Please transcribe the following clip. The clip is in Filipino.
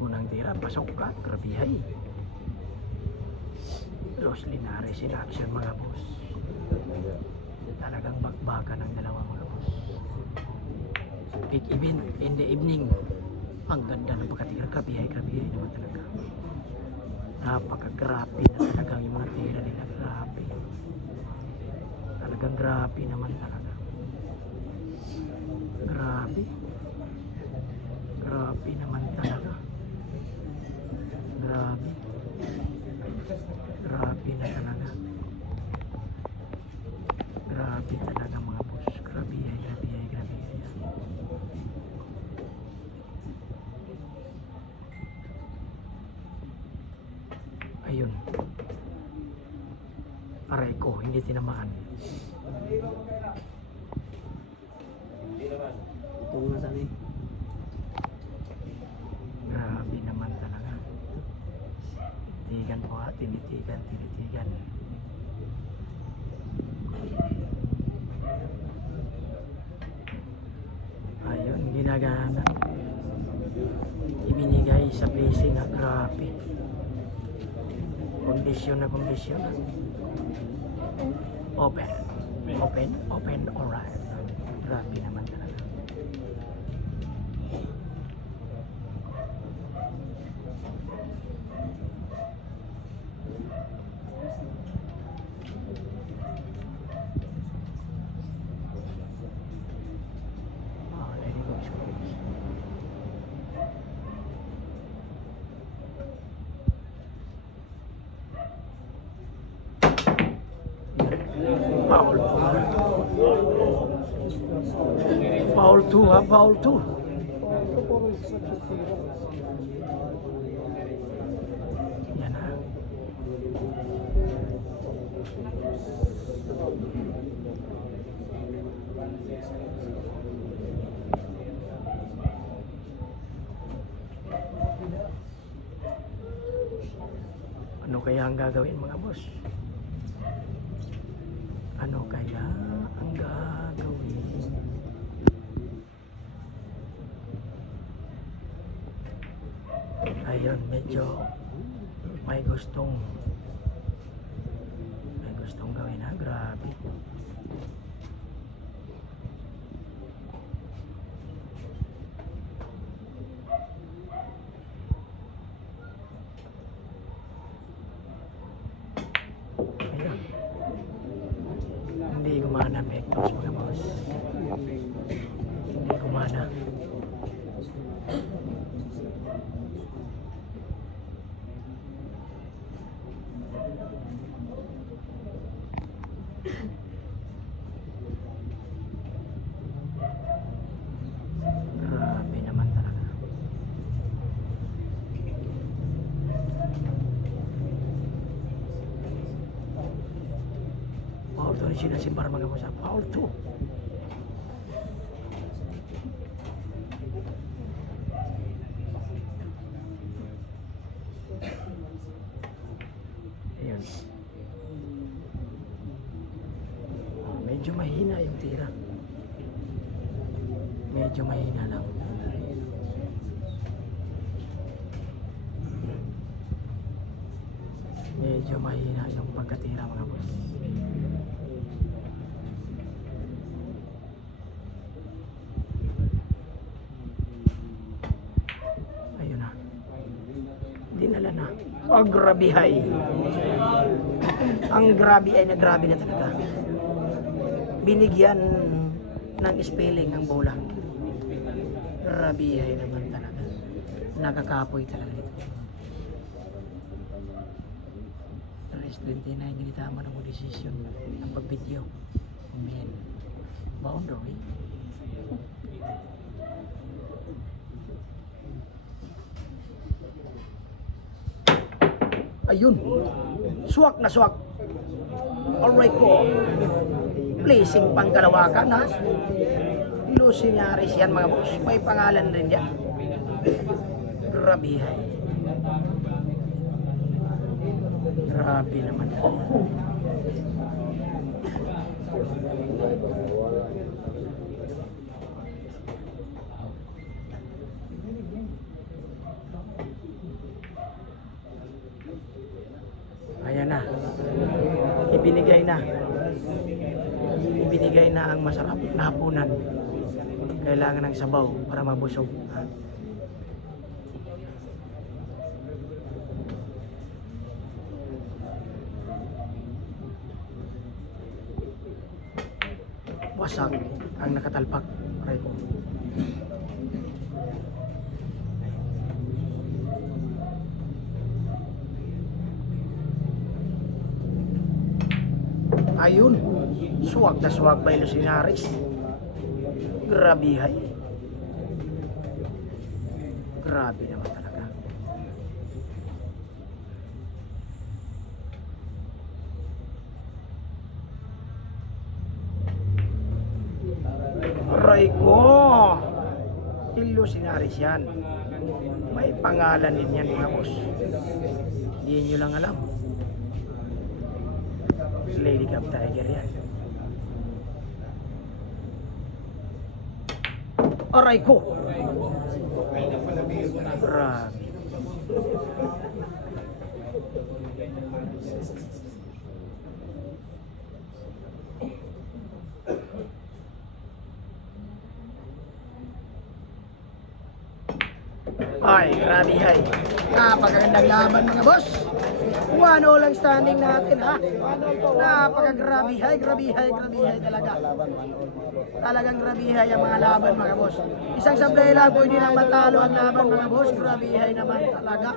Unang tira, pasok ka, grabihay. Los Linares in action mga boss. Talagang bakbakan ng dalawa mga boss. Big event in the evening. Ang ganda ng pagkatira, grabihay naman talaga. Napaka-grabe na talagang yung mga tira nila, grabe. Talagang grabe naman talaga. Grabe. Grabe naman talaga. Grabe. Grabe na talaga. Grabe talaga mga boss. Grabe. Ayun. Aray ko, hindi tinamaan. Ito nga sabi. Grabe naman talaga. Tinitigan po ha, tinitigan. Ayun, ginagana. Ibinigay sa blessing na grabe. Kondisyon na. Open, alright. Grabe naman talaga. Lady Rose. Foul 2 ha, foul 2. Yan ha. Ano kaya ang gagawin mga boss? Ano kaya ang gagawin? Ayun, medyo may gustong gawin ha, grabe. Ayun. Hindi gumana ang vectors mga boss. Hindi gumana. Grabe naman talaga. Foul 2 rin sinasimpar mga boss. Foul 2. Ayan. Medyo mahina yung tira. Medyo mahina lang. Medyo mahina yung pagkatira mga boss. Ayun na. Dinala na. Ang grabihay. Ang grabe ay na grabe na talaga. Binigyan ng spelling ang bola. Grabihay naman talaga. Nakakapoy talaga ito. 29, hindi tama ng decision ng pag-video. Amen. Boundary. Ayun. Swak na swak. Alright po. Placing pang kalawakan ha. Los Linares yan mga boss. May pangalan rin yan. Grabihay. Grabe naman. Ayan na. Ibinigay na. Ibinigay na ang masarap na hapunan. Kailangan ng sabaw para mabusog. Wasak ang nakatalpak. Aray ko. Ayun, suwag na suwag by Lucinaris. Grabihay. Grabe naman talaga. Aray ko. Lucinaris yan. May pangalan din yan mga boss. Hindi nyo lang alam. Lady Cup Tiger yan. Aray ko. Grabe. Ay, grabe hay. Napakagandang laban mga boss. 1-0 lang standing natin ha. Napakagrabihay, grabihay talaga. Talagang grabihay ang mga laban mga boss. Isang sablay lang po hindi lang matalo ang laban mga boss. Grabihay naman talaga.